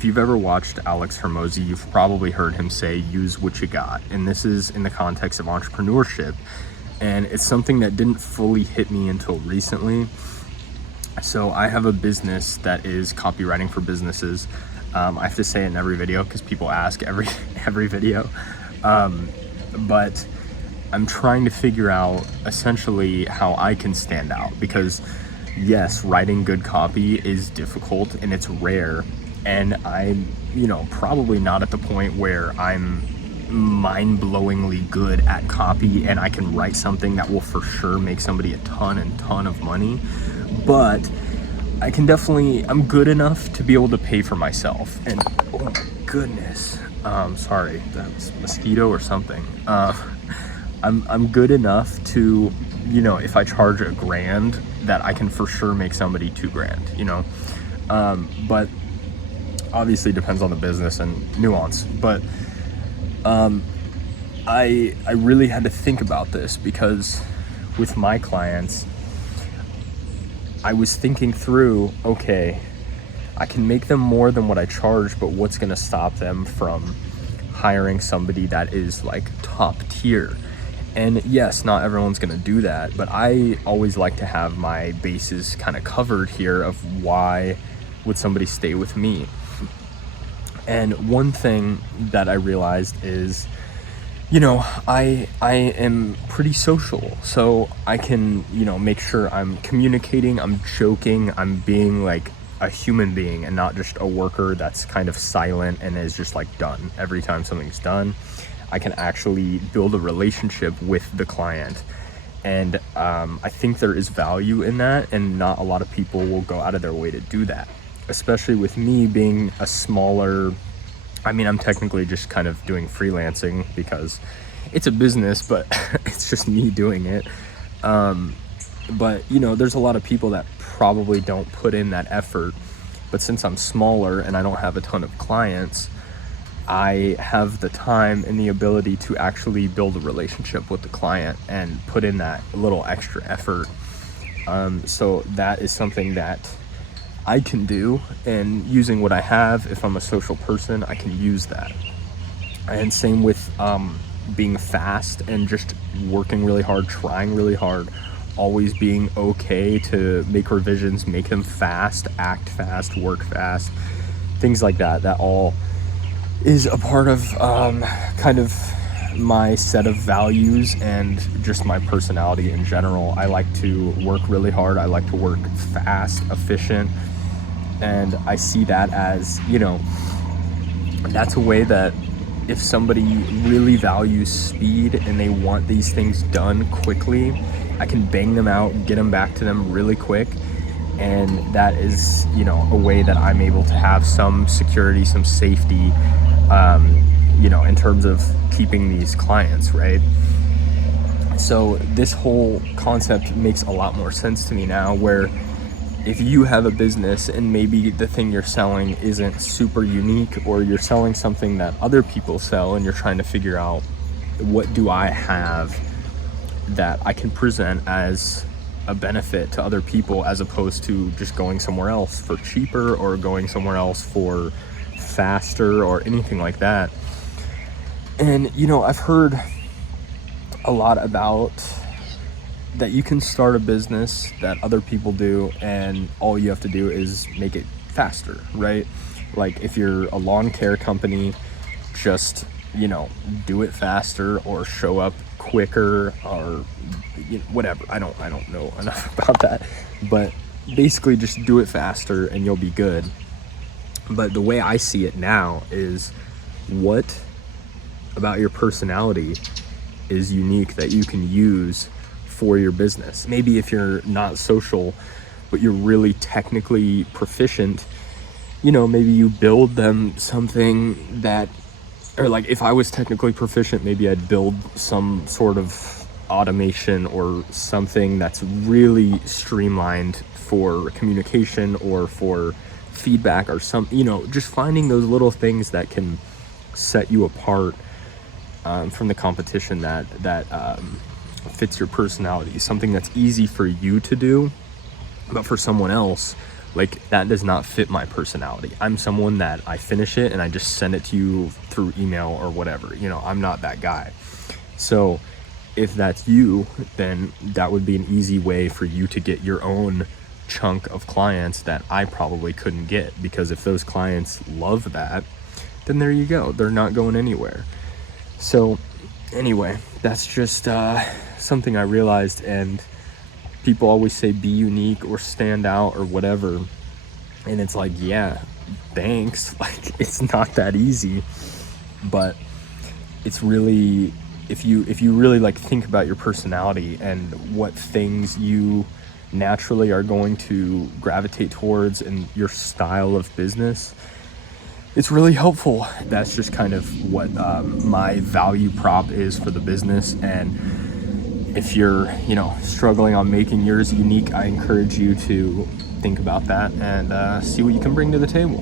if you've ever watched Alex Hormozi, you've probably heard him say, use what you got. And this is in the context of entrepreneurship. And it's something that didn't fully hit me until recently. So I have a business that is copywriting for businesses. I have to say it in every video because people ask every video. But I'm trying to figure out essentially how I can stand out, because yes, writing good copy is difficult and it's rare. And I'm, probably not at the point where I'm mind-blowingly good at copy and I can write something that will for sure make somebody a ton of money. But I can definitely, I'm good enough to be able to pay for myself. And oh my goodness, sorry, that's a mosquito or something. I'm good enough to, if I charge $1,000, that I can for sure make somebody $2,000, but obviously depends on the business and nuance. But I really had to think about this, because with my clients, I was thinking through, okay, I can make them more than what I charge, but what's going to stop them from hiring somebody that is like top tier? And yes, not everyone's going to do that, but I always like to have my bases kind of covered here of why would somebody stay with me. And one thing that I realized is, I am pretty social, so I can, make sure I'm communicating, I'm joking, I'm being like a human being and not just a worker that's kind of silent and is just like done every time something's done. I can actually build a relationship with the client. And I think there is value in that, and not a lot of people will go out of their way to do that, especially with me being a smaller, I'm technically just kind of doing freelancing because it's a business, but it's just me doing it. But there's a lot of people that probably don't put in that effort. But since I'm smaller and I don't have a ton of clients, I have the time and the ability to actually build a relationship with the client and put in that little extra effort. So that is something that I can do, and using what I have, if I'm a social person, I can use that. And same with being fast and just working really hard, trying really hard, always being okay to make revisions, make them fast, act fast, work fast, things like that. That all is a part of kind of my set of values and just my personality in general. I like to work really hard. I like to work fast, efficient. And I see that as, that's a way that if somebody really values speed and they want these things done quickly, I can bang them out, get them back to them really quick. And that is, a way that I'm able to have some security, some safety, in terms of keeping these clients, right? So this whole concept makes a lot more sense to me now, where if you have a business and maybe the thing you're selling isn't super unique, or you're selling something that other people sell and you're trying to figure out, what do I have that I can present as a benefit to other people, as opposed to just going somewhere else for cheaper or going somewhere else for faster or anything like that. And I've heard a lot about that you can start a business that other people do, and all you have to do is make it faster, right? Like if you're a lawn care company, just do it faster, or show up quicker, or whatever. I don't know enough about that, but basically just do it faster and you'll be good. But the way I see it now is, what about your personality is unique that you can use for your business? Maybe if you're not social, but you're really technically proficient, maybe you build them something that, or like if I was technically proficient, maybe I'd build some sort of automation or something that's really streamlined for communication or for feedback, or some, just finding those little things that can set you apart from the competition that fits your personality. Something that's easy for you to do, but for someone else Like, that does not fit my personality. I'm someone that I finish it and I just send it to you through email or whatever. You know, I'm not that guy. So if that's you, then that would be an easy way for you to get your own chunk of clients that I probably couldn't get, because if those clients love that, then there you go. They're not going anywhere. So anyway, that's just something I realized. And people always say be unique or stand out or whatever, and it's like, yeah, thanks. Like, it's not that easy, but it's really, if you really like think about your personality and what things you naturally are going to gravitate towards in your style of business, it's really helpful. That's just kind of what my value prop is for the business. And if you're, struggling on making yours unique, I encourage you to think about that and see what you can bring to the table.